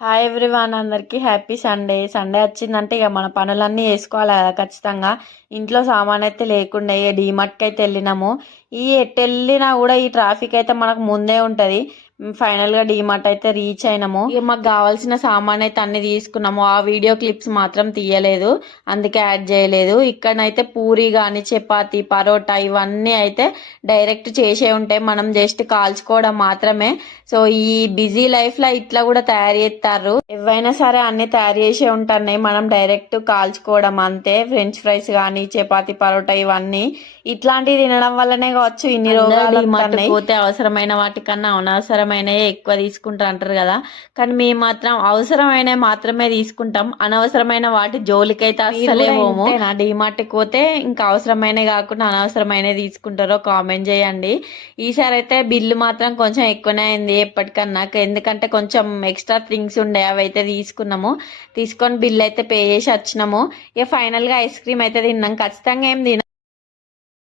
Hi everyone అందరికీ happy Sunday Sunday వచ్చిందంటే ఇక మన పనులన్నీ వేసుకోవాలి కదా ఖచ్చితంగా. ఇంట్లో సామాన్ అయితే లేకుండా ఇక డీమార్ట్కి అయితే వెళ్ళినాము. ఈ ఎటు వెళ్ళినా కూడా ఈ ట్రాఫిక్ అయితే మనకు ముందే ఉంటుంది. ఫైనల్గా డీమార్ట్ అయితే రీచ్ అయినాము. ఇక మాకు కావాల్సిన సామాన్ అయితే అన్ని తీసుకున్నాము. ఆ వీడియో క్లిప్స్ మాత్రం తీయలేదు. అందుకే యాడ్ చేయలేదు. ఇక్కడనైతే పూరి కానీ చపాతి పరోటా ఇవన్నీ అయితే డైరెక్ట్ చేసే ఉంటాయి మనం జస్ట్ కాల్చుకోవడం మాత్రమే. సో ఈ బిజీ లైఫ్లో ఇట్లా కూడా తయారు చేస్తారు. ఎవైనా సరే అన్ని తయారు చేసే ఉంటున్నాయి మనం డైరెక్ట్ కాల్చుకోవడం అంతే. ఫ్రెంచ్ ఫ్రైస్ కానీ చపాతి పరోటా ఇవన్నీ ఇట్లాంటివి తినడం వల్లనే కావచ్చు. ఇన్ని వస్తున్నాయి. పోతే అవసరమైన వాటికన్నా అనవసరమైనవి ఎక్కువ తీసుకుంటారు అంటారు కదా. కానీ మేము మాత్రం అవసరమైన మాత్రమే తీసుకుంటాం. అనవసరమైన వాటి జోలికైతే అస్సలే పోము నా డిమార్ట్కి పోతే ఇంకా అవసరమైన కాకుండా అనవసరమైన తీసుకుంటారో కామెంట్ చేయండి. ఈసారి అయితే బిల్లు మాత్రం కొంచెం ఎక్కువనే అయింది ఎప్పటికన్నా. ఎందుకంటే కొంచెం ఎక్స్ట్రా థింగ్స్ ఉండే అవి అయితే తీసుకున్నాము. తీసుకొని బిల్ అయితే పే చేసి వచ్చినాము. ఇక ఫైనల్గా ఐస్ క్రీమ్ అయితే తిన్నాం. ఖచ్చితంగా ఏం తిన